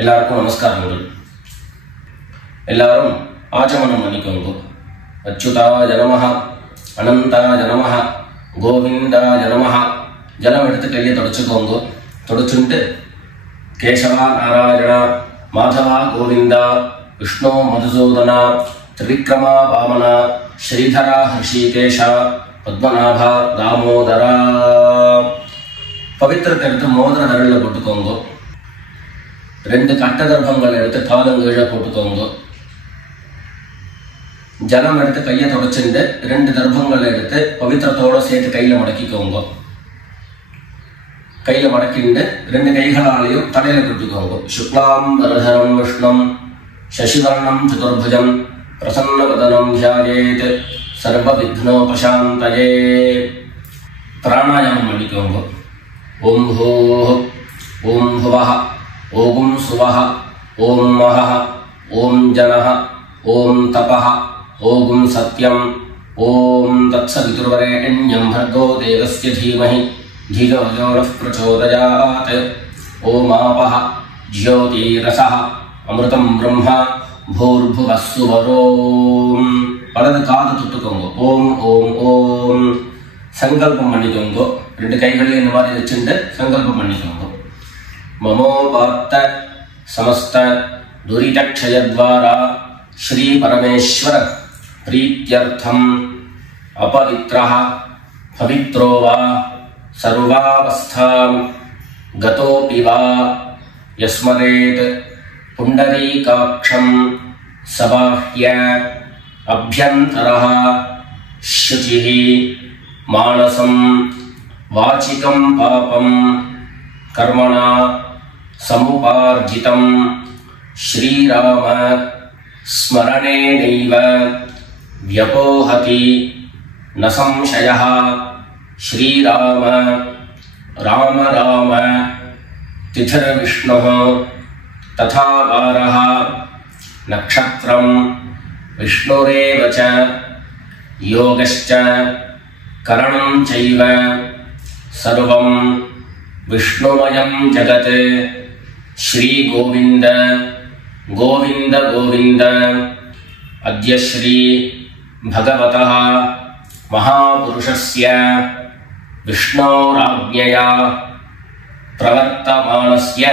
எல்லாருக்கும் நமஸ்காரங்கள். எல்லாரும் ஆச்சமனம் பண்ணிக்கோங்க. அச்சுதாய நமஹ, அனந்தாய நமஹ, கோவிந்தாய நமஹ. ஜலம் எடுத்து கையை தொடச்சுக்கோங்க. தொடச்சுட்டு கேசவா நாராயணா, மாதவா கோவிந்தா, விஷ்ணு மதுசூதனா, திரிவிக்ரமா வாமனா, ஸ்ரீதரா ஹிருஷிகேஷா, பத்மநாபா தாமோதரா. பவித்திரத்தை எடுத்து மோதிர விரலில் போட்டுக்கோங்க. 2 கட்ட கர்ப்பங்கள் எடுத்து காலங்கீழ போட்டுக்கோங்க. ஜலம் எடுத்து கையை தொடச்சுட்டு 2 கர்ப்பங்கள் எடுத்து பவித்திரத்தோட சேர்த்து கையில மடக்கிக்கோங்க. கையில மடக்கிண்டு 2 கைகளாலையும் தலையில கொடுத்துக்கோங்க. சுக்லாம் வரதரம் விஷ்ணம் சசிவர்ணம் சதுர்புஜம் பிரசன்னவதனம் தியாயேத் சர்வ விக்னோபசாந்தயே. பிராணாயாமம் பண்ணிக்கோங்க. ஓம் ஹோஹ், ஓம் ஹுவஹ, ஓம் சுவஹ, ஓம் மஹஹ, ஓம் ஜனஹ, ஓம் தபஹ, ஓம் சத்யம், ஓம் தத்சவிதுர்வரேண்யம் भर्गो देवस्य धीमहि धियो यो नः प्रचोदयात्. ஓம் ஆபஹ ஜ்யோதிரஸஹ அமிர்தம் பிரம்ம பூர்புவः சுவரோம். வலது காது தொட்டுக்கோங்க. ஓம் ஓம் ஓம். சங்கல்பம் பண்ணிக்கோங்க. 2 கைகளையும் இந்த மாதிரி வச்சுட்டு சங்கல்பம் பண்ணிக்கோங்க. மமோபாத்த சமஸ்த துரிதக்ஷயத்வாரா ஸ்ரீ பரமேஸ்வர பிரீத்யர்த்தம் அபவித்ரஹ பவித்ரோ வா சர்வாவஸ்தாம் கதோபி வா யஸ்மரேத் புண்டரீகாக்ஷம் சபாஹ்ய அப்யந்தரஹ சுசிஹி மானசம் வாசிகம் பாபம் கர்மணா சமுபார்ஜிதம் ஸ்ரீராம ஸ்மரணேனைவ வ்யபோஹதி ந சம்சயः. ஸ்ரீராம ராம ராம திதிர்விஷ்ணுः ததா வாரः நக்ஷத்ரம் விஷ்ணுரேவ ச யோகஸ்ச கரணம் சைவ சர்வம் விஷ்ணுமயம் ஜகத். ஸ்ரீ கோவிந்த கோவிந்த கோவிந்த. அத்ய ஸ்ரீ பகவதः மகாபுருஷஸ்ய விஷ்ணோராஜ்ஞயா பிரவர்த்தமானஸ்ய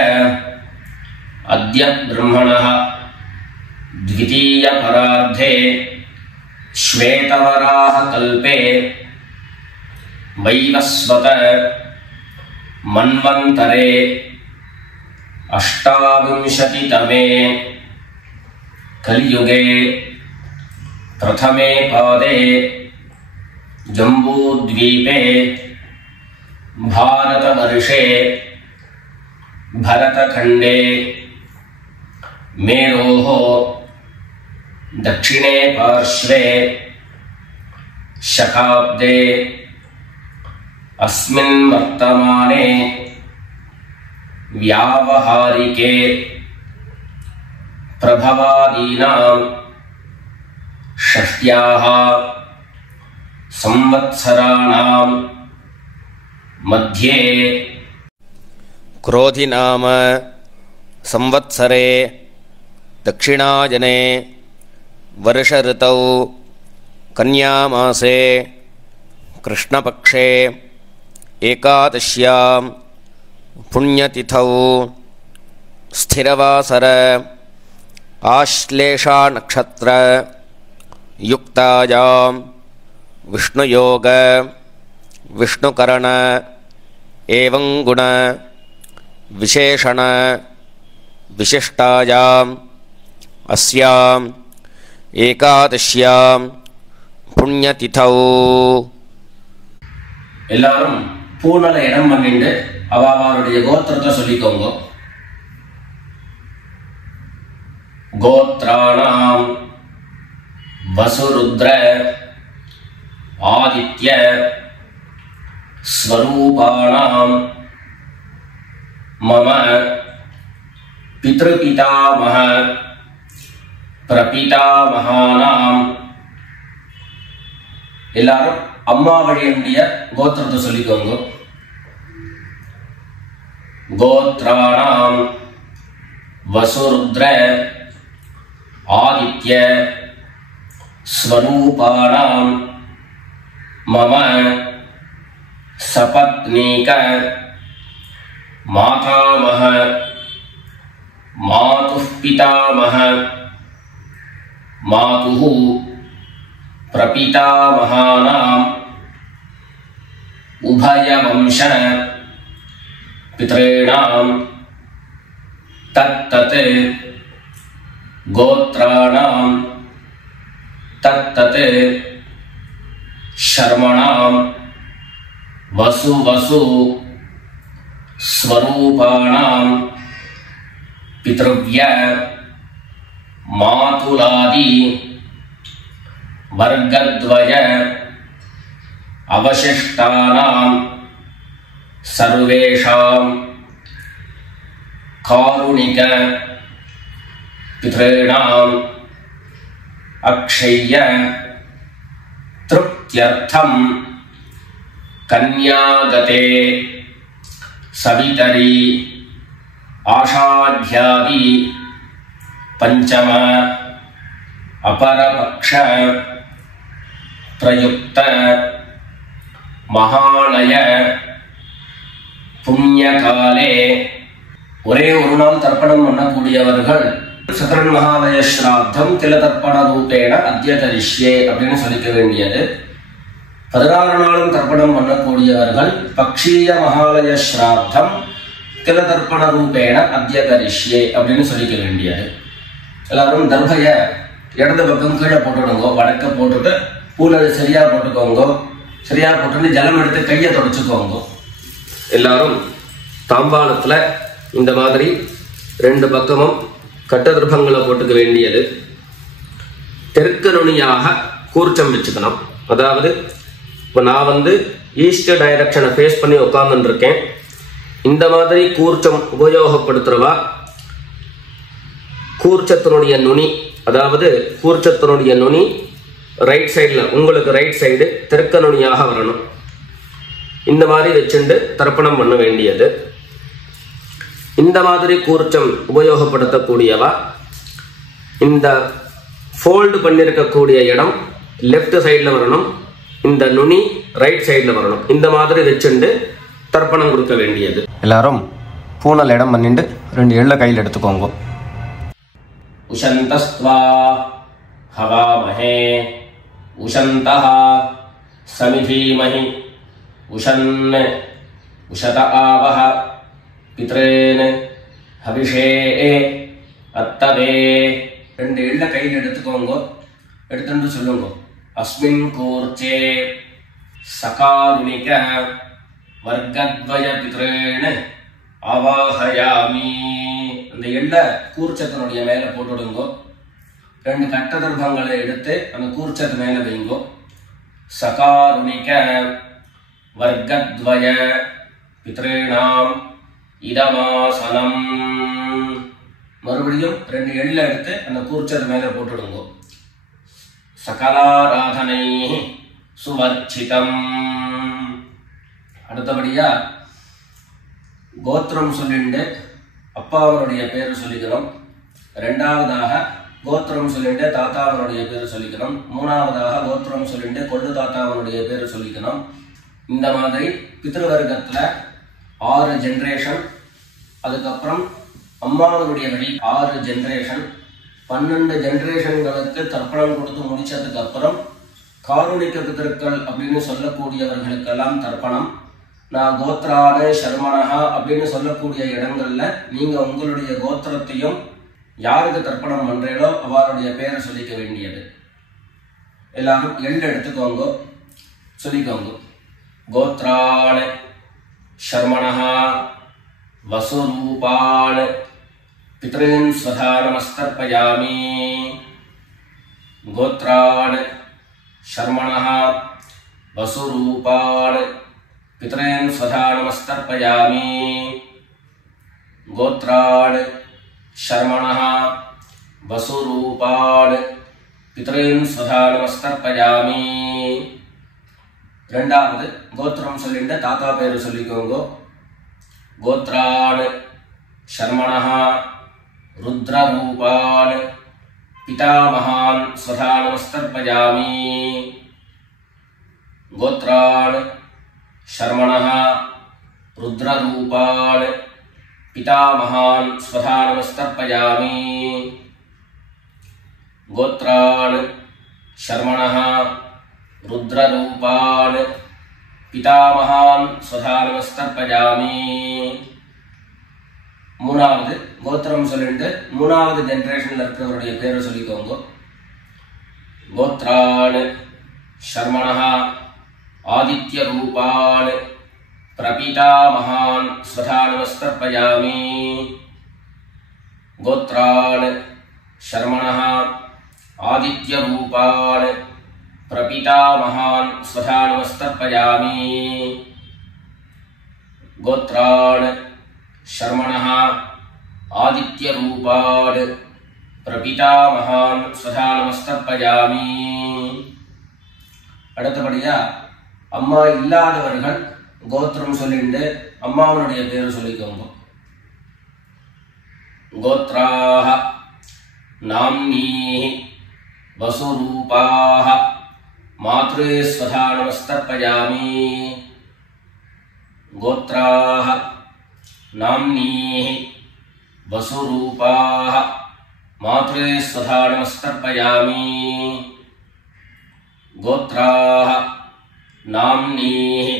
அத்ய பிரம்மணः த்விதீய பரார்த்தே ஸ்வேதவராஹ கல்பே வைவஸ்வத மன்வந்தரே அஷ்டாவிம்சதிதமே கலியுகே பிரதமே பாதே ஜம்பூத்வீபே பாரதவர்ஷே பரதகண்டே மேரோः தட்சிணே பார்ஷ்வே சகாப்தே अस्मिन् वर्तमाने व्यावहारिके प्रभवादीनां षष्ट्याः संवत्सराणां मध्ये क्रोधि नाम संवत्सरे दक्षिणायने वर्ष ऋतौ कन्यामासे कृष्णपक्षे एकादश्यां पुण्यतिथौ स्थिरवासर आश्लेषा नक्षत्र युक्तायां विष्णुयोग विष्णुकरण एवं गुण विशेषण विशिष्टायां अस्यां एकादश्यां पुण्यतिथौ. எல்லாரும் பூனல இடம் பண்ணிட்டு அவருடைய கோத்திரத்தை சொல்லிக்கோங்க. கோத்ராணாம் வசுருத்ர ஆதித்ய ஸ்வரூபாணாம் மம பித்ருபிதாமஹ பிரபிதாமஹானாம். எல்லாரும் அம்மா வழியினுடைய கோத்திரத்தை சொல்லிக்கோங்க. கோத்ராணாம் वसुरुद्र आदित्य स्वरूपाणां मम सपत्नीक मातामह मातुः पितामह मातुः प्रपितामहानां उभयवंश पितॄणां तत्तत् गोत्राणां तत्तत् शर्मणां वसु स्वरूपाणां पितृव्य मातुलादि वर्गद्वय अवशिष्टानां सर्वेषां कारुणिक पितॄणां अक्षय्य तृप्त्यर्थं कन्यागते सवितरी आषाढ्यादि पंचम अपरपक्ष प्रयुक्त महालय पुण्यकाले ஒரே ஒரு நாள் தர்ப்பணம் பண்ணக்கூடியவர்கள் சக்கரன் மகாலய ஸ்ராத்தம் திலதர்ப்பண ரூபேண அத்ய கரிஷ்யே அப்படின்னு சொல்லிக்க வேண்டியது. 16 நாளும் தர்ப்பணம் பண்ணக்கூடியவர்கள் பக்ஷீய மகாலய ஸ்ராத்தம் திலதர்ப்பண ரூபேண அத்ய கரிஷ்யே அப்படின்னு சொல்லிக்க வேண்டியது. எல்லாரும் தர்பைய இடது பக்கம் கீழே போட்டுடுங்க, வடக்க போட்டுட்டு பூனை சரியா போட்டுக்கோங்க. சரியா போட்டு ஜலம் எடுத்து கையை தொடச்சுக்கோங்க. எல்லாரும் தாம்பாளத்துல இந்த மாதிரி 2 பக்கமும் கட்ட திருப்பங்களை போட்டுக்க வேண்டியது. தெற்கு நுனியாக கூர்ச்சம் வச்சுக்கணும். அதாவது இப்போ நான் ஈஸ்ட் டைரக்ஷனை ஃபேஸ் பண்ணி உட்கார்ந்துட்டு இருக்கேன். இந்த மாதிரி கூர்ச்சம் உபயோகப்படுத்துறவா கூர்ச்சத்தினுடைய நுனி, அதாவது கூர்ச்சத்தினுடைய நுனி ரைட் சைடில், உங்களுக்கு ரைட் சைடு தெற்கு நுனியாக வரணும். இந்த மாதிரி வச்சுட்டு தர்ப்பணம் பண்ண வேண்டியது. இந்த மாதிரி கூர்ச்சம் உபயோகப்படுத்தக்கூடியவா இந்த ஃபோல்டு பண்ணியிருக்கக்கூடிய இடம் லெஃப்ட் சைடில் வரணும், இந்த நுனி ரைட் சைடில் வரணும். இந்த மாதிரி வச்சுட்டு தர்ப்பணம் கொடுக்க வேண்டியது. எல்லாரும் பூனல் இடம் பண்ணிட்டு 2 எள்ள கையில் எடுத்துக்கோங்க. உஷந்தஸ்த்வா ஹவாமஹே உஷந்தஹ சமிதீமஹி உஷன் உஷத ஆவஹ பித்ரேன் ஹவிஷே அத்தவே. 2 எள்ள கையில் எடுத்துக்கோங்க. எடுத்துட்டு சொல்லுங்க. அஸ்மின் கூர்ச்சே சகாருணிக வர்க்கத்வய பித்ரேன் அவாஹயாமி. அந்த எள்ள கூர்ச்சத்தினுடைய மேல போட்டுடுங்க. 2 கட்ட தர்ப்பங்களை எடுத்து அந்த கூர்ச்சத்து மேல வைங்கோ. சகாருணிக வர்க்கத்வய பித்ரேணாம் இதமாசனம். மறுபடியும் 2 எள்ள எடுத்து அந்த கூர்ச்சத்து மேல போட்டுடுங்க. சகலாராதனை சுவர்ச்சிதம். அடுத்தபடியா கோத்திரம் சொல்லிண்டு அப்பாவனுடைய பேர் சொல்லிக்கணும். 2வதாக கோத்திரம் சொல்லிட்டு தாத்தாவனுடைய பேர் சொல்லிக்கணும். 3வதாக கோத்திரம் சொல்லிட்டு கொள்ளு தாத்தாவனுடைய பேர் சொல்லிக்கணும். இந்த மாதிரி பித்ருவர்க்கத்துல 6 ஜெனரேஷன், அதுக்கப்புறம் அம்மாவனுடைய வழி 6 ஜெனரேஷன், 12 ஜெனரேஷன்களுக்கு தர்ப்பணம் கொடுத்து முடிச்சதுக்கு அப்புறம் காருணிக பிதர்கள் அப்படின்னு சொல்லக்கூடியவர்களுக்கெல்லாம் தர்ப்பணம். நான் கோத்ரான சர்மனஹா அப்படின்னு சொல்லக்கூடிய இடங்கள்ல நீங்க உங்களுடைய கோத்திரத்தையும் யாருக்கு தர்ப்பணம் பண்றீங்களோ அவருடைய பேரை சொல்லிக்க வேண்டியது. எல்லாரும் எள்ளு எடுத்துக்கோங்க, சொல்லிக்கோங்க. கோத்ரான शर्मणः वसुरूपान् पितॄन् स्वधा नमस्तर्पयामि। गोत्रान् शर्मणः वसुरूपान् पितॄन् स्वधा नमस्तर्पयामि। गोत्रान् शर्मणः वसुरूपान् पितॄन् स्वधा नमस्तर्पयामि। ரெண்டாவது கோத்திரம் சொல்லிட்டு தாத்தா பேரு சொல்லிக்கோங்க. கோத்ரான் சர்மணஹ रुद्ररूपान् पितामहान् स्वधा नमस्तर्पयामि। गोत्रान् शर्मणः रुद्ररूपान् पितामहान् स्वधा नमस्तर्पयामि। गोत्रान् शर्मणः रुद्ररूपान् पितामहान् स्वधा नमस्तर्पयामि। மூணாவது கோத்திரம் சொல்லிட்டு மூணாவது ஜெனரேஷன்ல இருக்கிறவருடைய பேரை சொல்லிக்கோங்க. கோத்ரான் சர்மணः ஆதித்ய ரூபான் பிரபிதாமகான் ஸ்வதா நமஸ்தர்ப்பயாமி. கோத்ரான் சர்மணः ஆதித்ய ரூபான் பிரபிதாமகான் ஸ்வதா நமஸ்தர்ப்பயாமி. கோத்ரான் शर्मणः आदित्य रूपान् प्रपितामहान् स्वधा नमस्तर्पयामि. அடுத்தபடியா அம்மா இல்லாதவர்கள் கோத்திரம் சொல்லிட்டு அம்மாவுடைய பேரு சொல்லிக்கோங்க. கோத்ராः நாம்னீः வசுரூபாः மாத்ரே ஸ்வதா நமஸ்தர்ப்பயாமி. கோத்ராः नाम्नीः वसुरूपाः मात्रे स्वधा नमस्तर्पयामि. गोत्राः नाम्नीः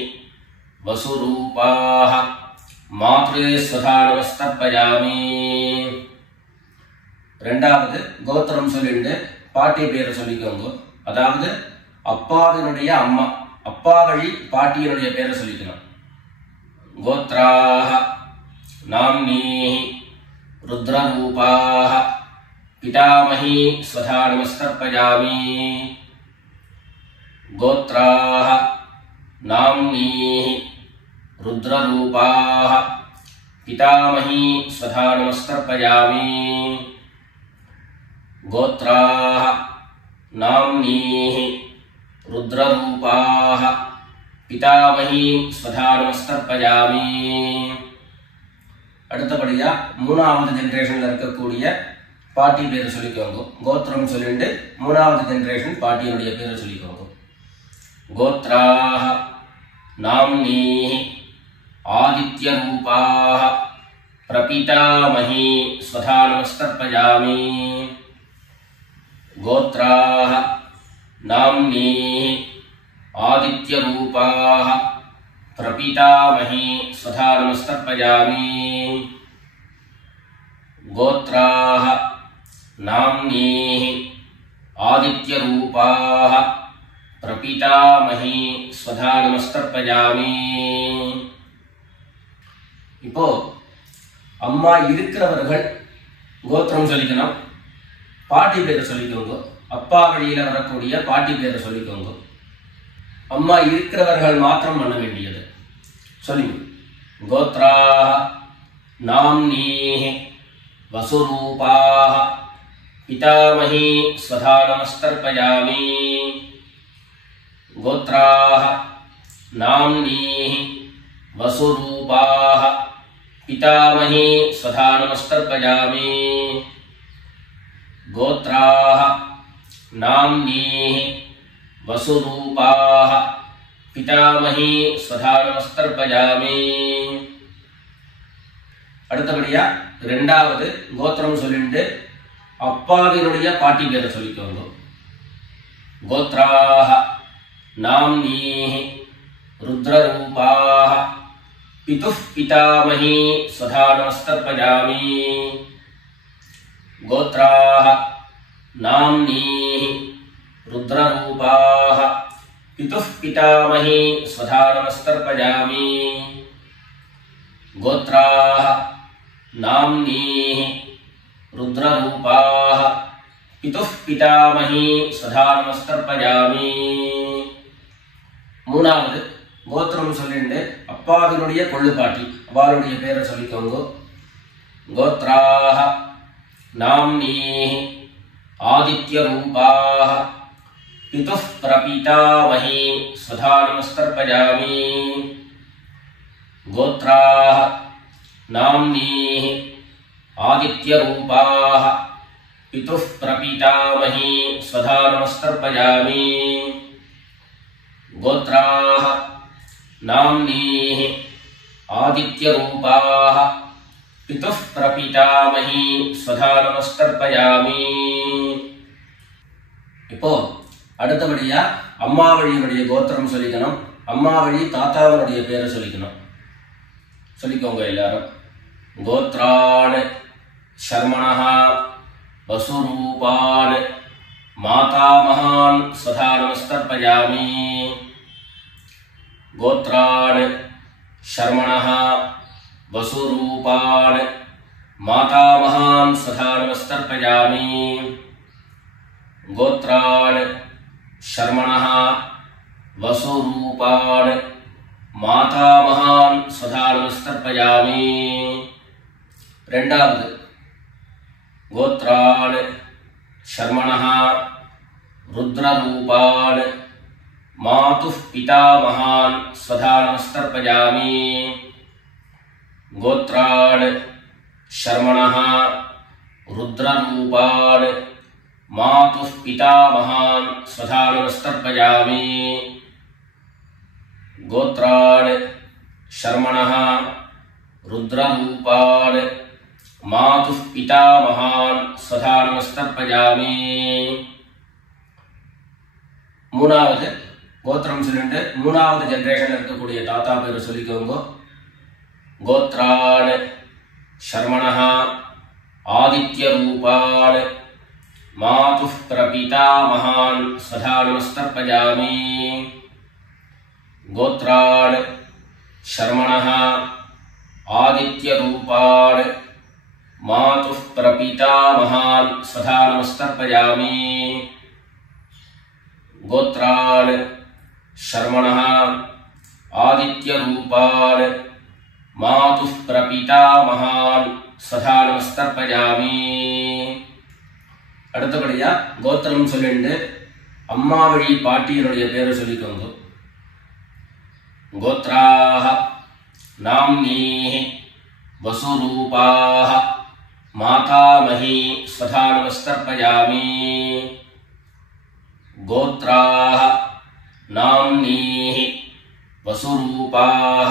वसुरूपाः मात्रे स्वधा नमस्तर्पयामि. ரெண்டாவது கோத்திரம் சொல்லிட்டு பாட்டி பேரை சொல்லிக்கோங்க. அதாவது அப்பாவினுடைய அம்மா, அப்பா வழி பாட்டியினுடைய பேரை சொல்லிக்கணும். கோத்ராः नाम्नीः रुद्ररूपाः पितामही स्वधा नमस्तर्पयामि. गोत्राः नाम्नीः रुद्ररूपाः पितामही स्वधा नमस्तर्पयामि. गोत्राः नाम्नीः रुद्ररूपाः पितामही स्वधा नमस्तर्पयामि. அடுத்தபடியா மூணாவது ஜெனரேஷன்ல இருக்கக்கூடிய பாட்டி பேரை சொல்லிக்கோங்க. கோத்திரம் சொல்லிட்டு மூணாவது ஜெனரேஷன் பாட்டியுடைய பேரை சொல்லிக்கோங்க. கோத்ராः நாம்னீः ஆதித்ய ரூபாः பிரபிதாமஹி ஸ்வதா நமஸ்தர்ப்பயாமி. கோத்ராः நாம்னீः ஆதித்ய ரூபாः प्रपितामही स्वधा नमस्तर्पयामि. गोत्राः नाम्नीः आदित्य रूपाः प्रपितामही स्वधा नमस्तर्पयामि. இப்போ அம்மா இருக்கிறவர்கள் கோத்திரம் சொல்லிக்கணும், பாட்டி பேரை சொல்லிக்கோங்க. அப்பா வழியில வரக்கூடிய பாட்டி பேரை சொல்லிக்கோங்க. அம்மா இருக்கிறவர்கள் மாத்திரம் பண்ண வேண்டியது சொல்லுங்க. கோத்ராः நாம்னீः வசுரூபாः பிதாமஹி ஸ்வதா நமஸ்தர்ப்பயாமி. கோத்ராः நாம்னீः வசுரூபாः பிதாமஹி ஸ்வதா நமஸ்தர்ப்பயாமி. கோத்ராः நாம்னீः वसुरूपाः पितामही स्वधा नमस्तर्पयामि. அடுத்தபடியா இரண்டாவது கோத்திரம் சொல்லிட்டு அப்பாவினுடைய பாட்டி பேரை சொல்லிக்கோங்க. கோத்ராः நாம்னீः रुद्ररूपाः पितुः पितामही स्वधा नमस्तर्पयामि. गोत्राः नाम्नीः रुद्ररूपाः पितुः पितामही स्वधा नमस्तर्पयामि. गोत्राः नाम्नीः रुद्ररूपाः पितुः पितामही स्वधा नमस्तर्पयामि. மூணாவது கோத்திரம் சொல்லிட்டு அப்பாவினுடைய கொள்ளுப்பாட்டி அவளுடைய பேரை சொல்லிக்கோங்க. கோத்ராः नाम्नीः आदित्य रूपाः पितुः प्रपितामही स्वधा नमस्तर्पयामि. गोत्राः नाम्नीः आदित्यरूपाः पितुः प्रपीतामही स्वधा नमस्तर्पयामि। गोत्राः नाम्नीः आदित्यरूपाः पितुः प्रपीतामही स्वधा नमस्तर्पयामि। இப்போ அடுத்தபடியா அம்மா வழியினுடைய கோத்திரம் சொல்லிக்கணும். அம்மா வழி தாத்தாவனுடைய பேரை சொல்லிக்கணும். சொல்லிக்கோங்க எல்லாரும். கோத்ரான் शर्मणः वसुरूपान् मातामहान् स्वधा नमस्तर्पयामि। गोत्रान् शर्मणः वसुरूपान् मातामहान् स्वधा नमस्तर्पयामि। गोत्रान् शर्मणः वसुरूपान् मातामहान् स्वधा नमस्तर्पयामि। ரெண்டாவது गोत्रान् शर्मणः रुद्ररूपान् मातुः पितामहान् स्वधा नमस्तर्पयामि। गोत्रान् शर्मणः रुद्ररूपान् मातुः पितामहान् स्वधा नमस्तर्पयामि। गोत्रान् शर्मणः रुद्ररूपान् मातुः पितामहान् स्वधा नमस्तर्पयामि। மூணாவது கோத்திரம் சொல்லிட்டு மூணாவது ஜெனரேஷன்ல இருக்கக்கூடிய தாத்தா பேரை சொல்லிக்கோங்க. கோத்ரான் शर्मणः आदित्यरूपान् मातुः प्रपीतामहान् स्वधा नमस्तर्पयामि। गोत्रान् शर्मणः आदित्यरूपान् मातुः प्रपीतामहान् स्वधा नमस्तर्पयामि। गोत्रान् शर्मणः आदित्यरूपान् मातुः प्रपीतामहान् स्वधा नमस्तर्पयामि। அடுத்தபடியா கோத்திரம் சொல்லிட்டு அம்மா வழி பாட்டியினுடைய பேரை சொல்லிக்கோங்க. गोत्राः नाम्नीः वसुरूपाः मातामही स्वधा नमस्तर्पयामि। गोत्राः नाम्नीः वसुरूपाः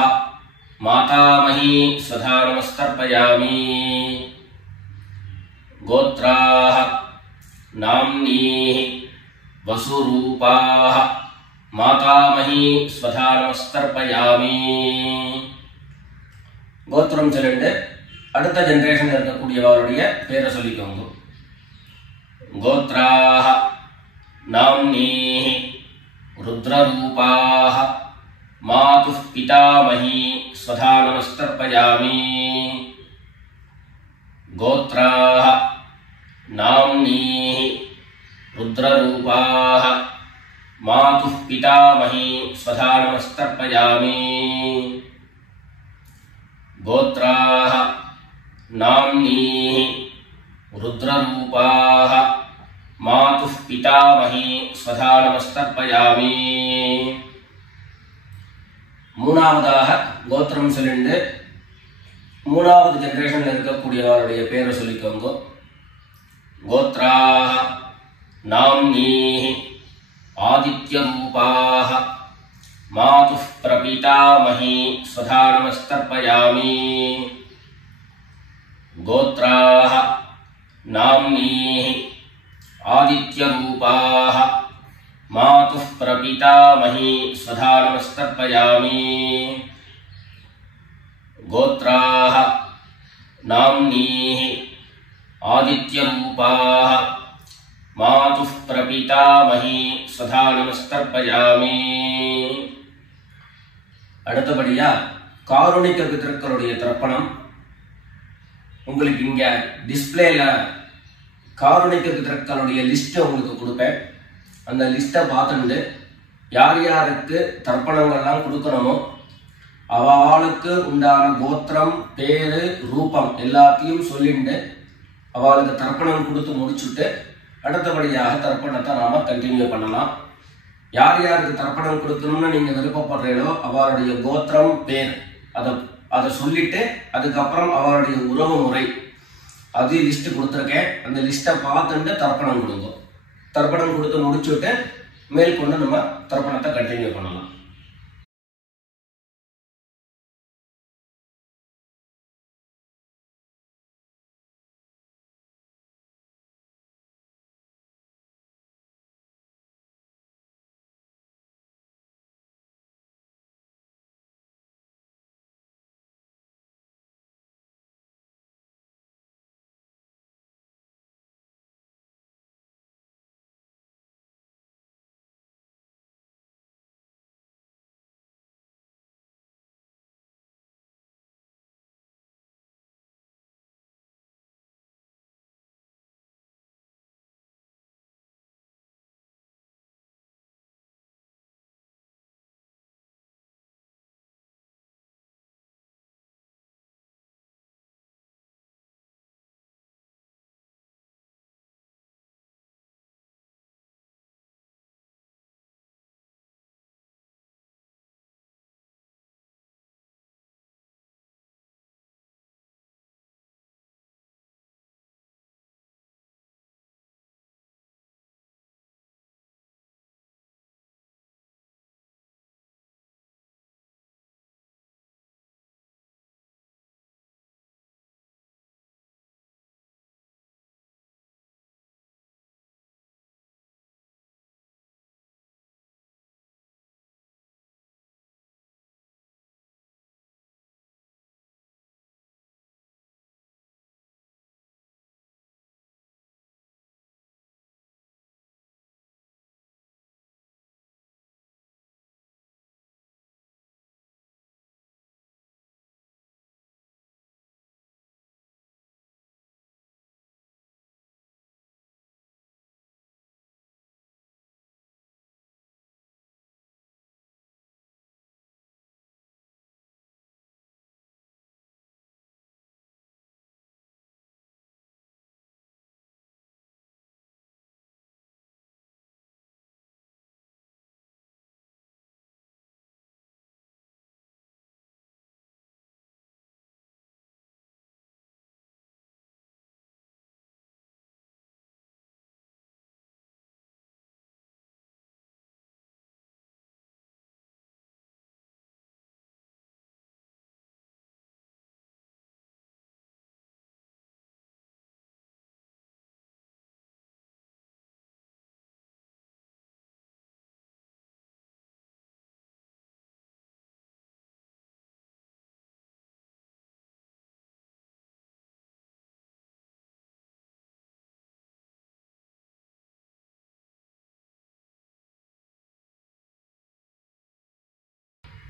मातामही स्वधा नमस्तर्पयामि। गोत्राः नाम्नीः वसुरूपाः मातामही स्वधा नमस्तर्पयामि. கோத்திரம் சொல்லிட்டு அடுத்த ஜெனரேஷன் இருக்கக்கூடியவருடைய பேரை சொல்லிக்கோங்க. கோத்ராः नाम्नीः रुद्ररूपाः मातुः पितामही स्वधा नमस्तर्पयामि। गोत्राः नाम्नीः रुद्ररूपाः मातुः पितामही स्वधा नमस्तर्पयामि। गोत्राः नाम्नीः रुद्ररूपाः मातुः पितामही स्वधा नमस्तर्पयामि. மூணாவதாக கோத்திரம் சொல்லிட்டு மூணாவது ஜெனரேஷன்ல இருக்கக்கூடியவருடைய பேரை சொல்லிக்கோங்க. गोत्राः नाम्नीः आदित्यरूपाः मातुः प्रपीतामही स्वधा नमस्तर्पयामि। गोत्राः नाम्नीः आदित्यरूपाः मातुः प्रपीतामही स्वधा नमस्तर्पयामि। गोत्राः नाम्नीः आदित्यरूपाः मातुः प्रपीतामही स्वधा नमस्तर्पयामि. அடுத்தபடியா காருணிக பிதர்களுடைய தர்ப்பணம். உங்களுக்கு இங்க டிஸ்பிளேல காருணிக பிதர்களுடைய லிஸ்ட் உங்களுக்கு கொடுப்பேன். அந்த லிஸ்ட்டை பார்த்துட்டு யார் யாருக்கு தர்ப்பணங்கள்லாம் கொடுக்கணுமோ அவளுக்கு உண்டான கோத்திரம் பேரு ரூபம் எல்லாத்தையும் சொல்லிட்டு அவளுக்கு தர்ப்பணம் கொடுத்து முடிச்சுட்டு அடுத்தபடியாக தர்ப்பணத்தை நாம கண்டினியூ பண்ணலாம். யார் யாருக்கு தர்ப்பணம் கொடுக்கணும்னு நீங்க விருப்பப்படுறீங்களோ அவருடைய கோத்திரம் பேர் அதை சொல்லிட்டு அதுக்கப்புறம் அவருடைய உறவு முறை அது லிஸ்ட் கொடுத்துருக்கேன். அந்த லிஸ்ட்டை பார்த்துட்டு தர்ப்பணம் கொடுங்க. தர்ப்பணம் கொடுத்து முடிச்சுட்டு மேற்கொண்டு நம்ம தர்ப்பணத்தை கண்டினியூ பண்ணலாம்.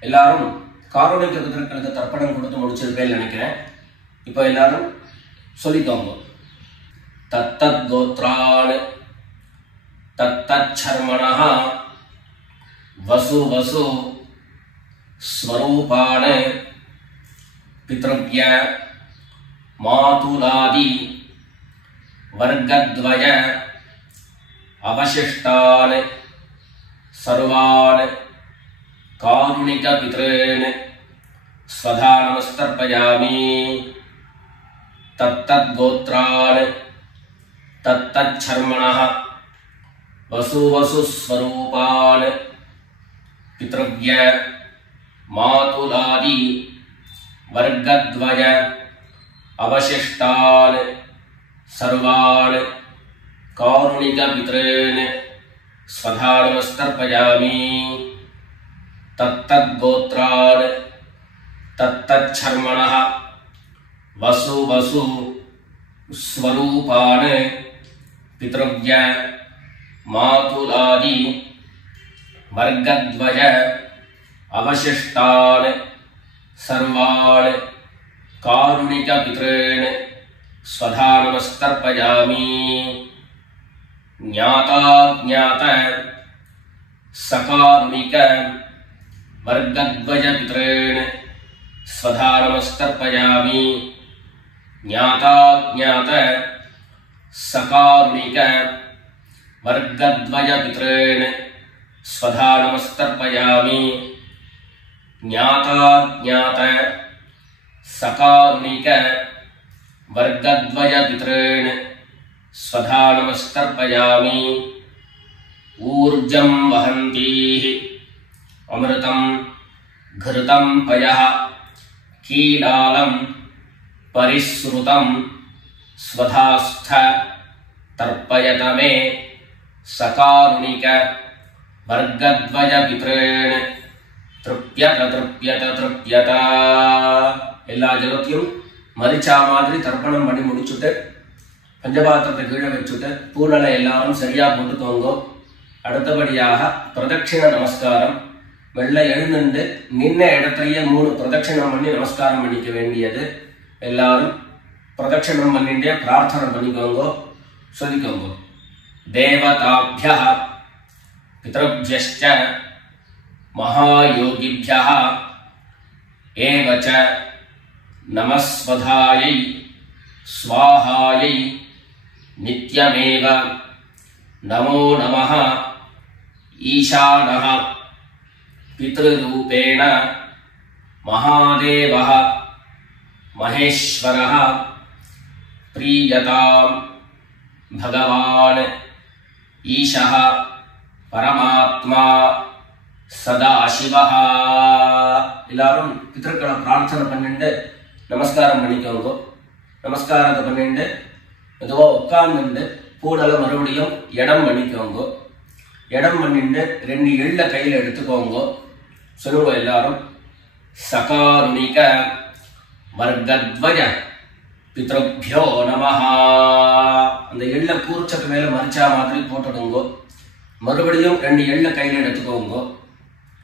எல்லாரும் காரணிக பிதர்களுக்கு தர்ப்பணம் கொடுத்து முடிச்சிருப்பேன்னு நினைக்கிறேன். இப்போ எல்லாரும் சொல்லிக்கோங்க. தத்தத் கோத்ரான் தத்தத் சர்மணஹ வசு வசு ஸ்வரூபான் பித்ருவ்ய மாதுலாதி வர்க்கத்வய அவசிஷ்டான் சர்வான் காருணிக பித்ரேன் ஸ்வதா நமஸ்தர்ப்பயாமி. தத்தத் கோத்ரான் தத்தத் சர்மணஹ வசு வசு ஸ்வரூபான் பித்ருவ்ய மாதுலாதி வர்க்கத்வய அவசிஷ்டான் சர்வான் காருணிக பித்ரேன் ஸ்வதா நமஸ்தர்ப்பயாமி. தத்தத் கோத்ரான் தத்தத் சர்மணஹ வசு வசு ஸ்வரூபான் பித்ருவ்ய மாதுலாதி வர்க்கத்வய அவசிஷ்டான் சர்வான் காருணிக பித்ரேன் ஸ்வதா நமஸ்தர்ப்பயாமி. ஞாதா ஞாத சகாருணிக வர்க்கத்வய பித்ரேன் ஸ்வதா நமஸ்தர்ப்பயாமி. ஞாதா ஞாத சகாருணிக வர்க்கத்வய பித்ரேன் ஸ்வதா நமஸ்தர்ப்பயாமி. ஞாதா ஞாத சகாருணிக वर्गद्वय पितॄन् स्वधा नमस्कर्पयामि। ऊर्जं वहन्तीः अमृतं घृतं पयः कीलालं परिसृतं स्वधास्थ तर्पयत मे सकारुणिक वर्गद्वय पितॄन् तृप्यत तृप्यत तृप्यत। எல்லா ஜலத்தையும் மரிச்சா மாதிரி தர்ப்பணம் பண்ணி முடிச்சுட்டு பஞ்சபாத்திரத்தை கீழே வச்சுட்டு பூனலை எல்லாரும் சரியா போட்டுக்கோங்க. அடுத்தபடியாக பிரதட்சிண நமஸ்காரம். வெள்ளை எழுந்துண்டு நின்ன இடத்தையே 3 பிரதட்சிணம் பண்ணி நமஸ்காரம் பண்ணிக்க வேண்டியது. எல்லாரும் பிரதட்சிணம் பண்ணிட்டே பிரார்த்தனை பண்ணிக்கோங்க, சொல்லிக்கோங்க. தேவதாभ्यः பித்ருभ्यश्च महायोगिभ्यः एव च नमस्वधायै स्वाहायै नित्यमेव नमो नमः। ईशानः पितृरूपेण महादेवः महेश्वरः प्रीयतां भगवान् ईशः परमात्मा सदाशिवः। எல்லாரும் பிதர்களை பிரார்த்தனை பண்ணிட்டு நமஸ்காரம் பண்ணிக்கோங்க. நமஸ்காரத்தை பண்ணிட்டு மெதுவா உட்கார்ந்துட்டு பூனலை மறுபடியும் இடம் பண்ணிக்கோங்க. இடம் பண்ணிட்டு 2 எள்ள கையில எடுத்துக்கோங்க. சொல்லுங்க எல்லாரும். சகாருணிக வர்கத்வய பித்ருभ्यो நமஹ. அந்த எள்ள கூர்ச்சத்து மேல மரிச்சா மாதிரி போட்டுடுங்க. மறுபடியும் 2 எள்ள கையில எடுத்துக்கோங்க.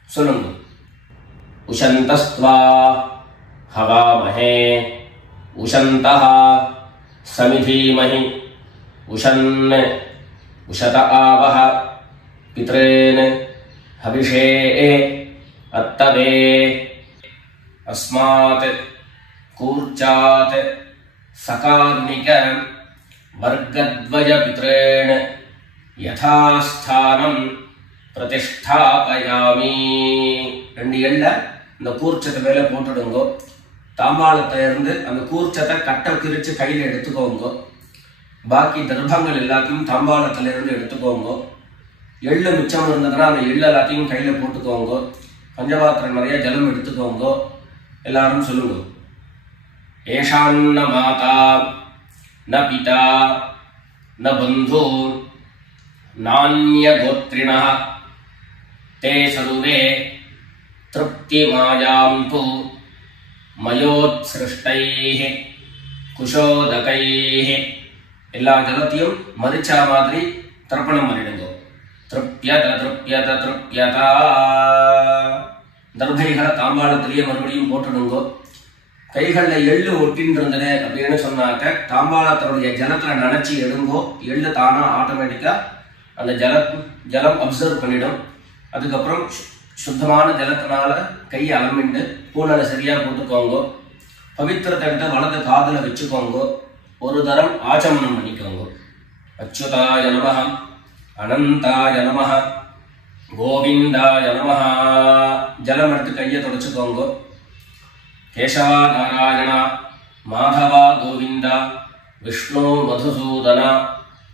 சொல்லுங்க. உஷந்தஸ்த்வா ஹவாமஹே உஷந்தஹ சமிதீமஹி உஷன் உஷத ஆவஹ பித்ரேன் ஹவிஷே அத்தவே அஸ்மாத் கூர்ச்சாத் சகாருணிக வர்கத்வய பித்ரேன் யதாஸ்தானம் பிரதிஷ்டாபயாமி. 2 எள்ள இந்த கூர்ச்சத்தை மேல போட்டுடுங்க. தாம்பாளத்தை இருந்து அந்த கூர்ச்சத்தை கட்ட பிரிச்சு கையில எடுத்துக்கோங்க. பாக்கி தர்ப்பங்கள் எல்லாத்தையும் தாம்பாளத்துல இருந்து எடுத்துக்கோங்க. எள்ளு மிச்சம் இருந்ததுன்னா அந்த எள்ளு எல்லாத்தையும் கையில போட்டுக்கோங்க. பஞ்சபாத்திரம் நிறைய ஜலம் எடுத்துக்கோங்க. எல்லாரும் சொல்லுங்க. ஏஷான்ன மாதா ந பிதா ந பந்து நான்ய கோத்ரிணः ते सर्वे तृप्तिमायान्तु மயோத்ஸ்ருஷ்டைஹ குஷோதகைஹ. எல்லா ஜலத்தையும் மரிச்சா மாதிரி தர்ப்பணம் பண்ணிடுங்க. திருப்யத திருப்யத திருப்யதா. தர்பைகளை தாம்பாளத்திலேயே மறுபடியும் போட்டுடுங்க. கைகள்ல எள்ளு ஒட்டின்னு இருந்தது அப்படின்னு சொன்னாக்க தாம்பாளத்தினுடைய ஜலத்துல நினைச்சு எடுங்கோ. எள்ளு தானா ஆட்டோமேட்டிக்கா அந்த ஜலம் அப்சர்வ் பண்ணிடும். அதுக்கப்புறம் சுத்தமான ஜலத்தினால கையை அலம்பிண்டு பூனலை சரியா போட்டுக்கோங்க. பவித்திரத்தை எடுத்து வலது காதுல வச்சுக்கோங்க. ஒரு தரம் ஆச்சமனம் பண்ணிக்கோங்க. அச்சுதாய நமஹ அனந்தாய நமஹ கோவிந்தாய நமஹ. ஜலம் எடுத்து கையை தொடச்சுக்கோங்க. கேசவா நாராயணா மாதவா கோவிந்தா விஷ்ணு மதுசூதனா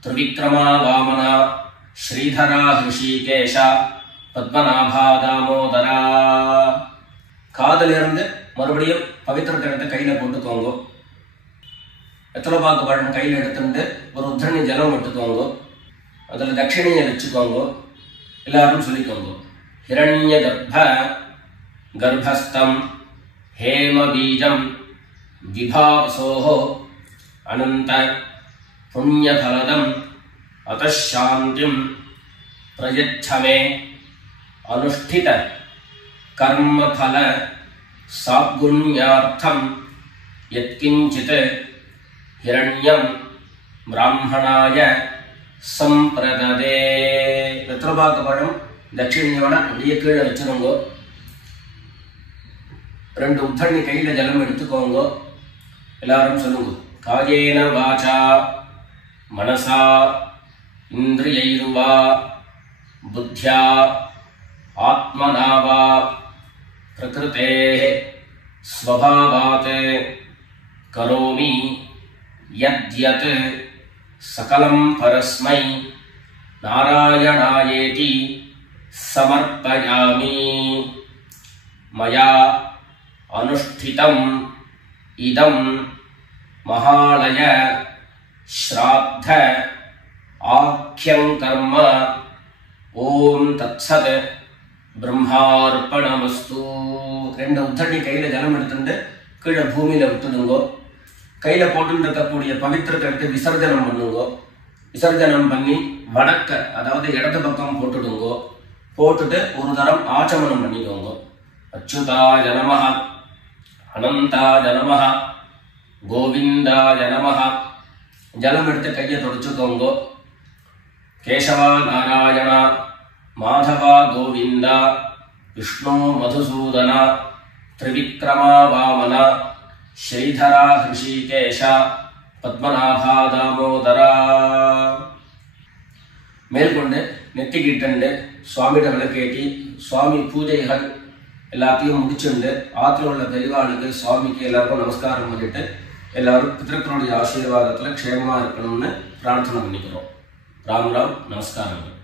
திரிவிக்ரமா வாமனா ஸ்ரீதரா ஹிருஷிகேஷா பத்மநாபா தாமோதரா. காதல இருந்து மறுபடியும் பவித்திரத்தை எடுத்து கையில போட்டுக்கோங்க. எத்தனை பாக்கு பழம் கையில எடுத்துட்டு ஒரு உத்தரணி ஜலம் எடுத்துக்கோங்க. அதுல தட்சிணையை வச்சுக்கோங்க. எல்லாரும் சொல்லிக்கோங்க. ஹிரண்ய கர்ப்ப கர்ப்பஸ்தம் ஹேம பீஜம் விபாவசோஹோ அனந்த புண்ணியபலதம் அதாந்திம் பிரயச்சமே अनुष्ठित कर्म फल सागुण्यार्थम यत्किंचित हिरण्यम ब्राह्मणाय संप्रददे. வெத்தலைபாக்கு பழம் தட்சிணையோட அப்படியே கீழே வச்சிருங்க. 2 உத்தரணி கையில ஜலம் எடுத்துக்கோங்க. எல்லாரும் சொல்லுங்க. காயேன வாசா மனசா இந்திரியைர்வா புத்தியா ஆத்மனாவா பிரகிருதேஹ ஸ்வபாவாத் கரோமி யத்யத் சகலம் பரஸ்மை நாராயணாயேதி சமர்ப்பயாமி மயா அனுஷ்டிதம் இதம் மகாலய ஸ்ராத்த ஆக்யம் கர்ம ஓம் தத்சத் பிரம்மார்ப்பணமஸ்து. ரெண்டு உத்தண்ணி கையில ஜலம் எடுத்துட்டு கீழே பூமியில விட்டுடுங்கோ. கையில போட்டு இருக்கக்கூடிய பவித்திரத்தை எடுத்து விசர்ஜனம் பண்ணுங்கோ. விசர்ஜனம் பண்ணி வடக்க அதாவது இடது பக்கம் போட்டுடுங்கோ. போட்டுட்டு ஒரு தரம் ஆச்சமனம் பண்ணிக்கோங்க. அச்சுதாய நமஹ, அனந்தாய நமஹ, கோவிந்தாய நமஹ. ஜலம் எடுத்து கையை தொடச்சுக்கோங்க. கேசவா நாராயண, மாதவா கோவிந்தா, விஷ்ணு மதுசூதன, திரிவிக்ரமா வாமன, ஸ்ரீதரா ஹிருஷிகேஷ, பத்மநாபா தாமோதரா. மேற்கொண்டு நெத்திக்கிட்டு சுவாமியிட விளக்கேற்றி சுவாமி பூஜைகள் எல்லாத்தையும் முடிச்சுண்டு ஆற்றுல உள்ள பெரியவாளுக்கு சுவாமிக்கு எல்லாருக்கும் நமஸ்காரம் பண்ணிட்டு எல்லாரும் பிதர்களுடைய ஆசீர்வாதத்தில் க்ஷேமமாக இருக்கணும்னு பிரார்த்தனை பண்ணிக்கிறோம். ராம் ராம், நமஸ்காரங்கள்.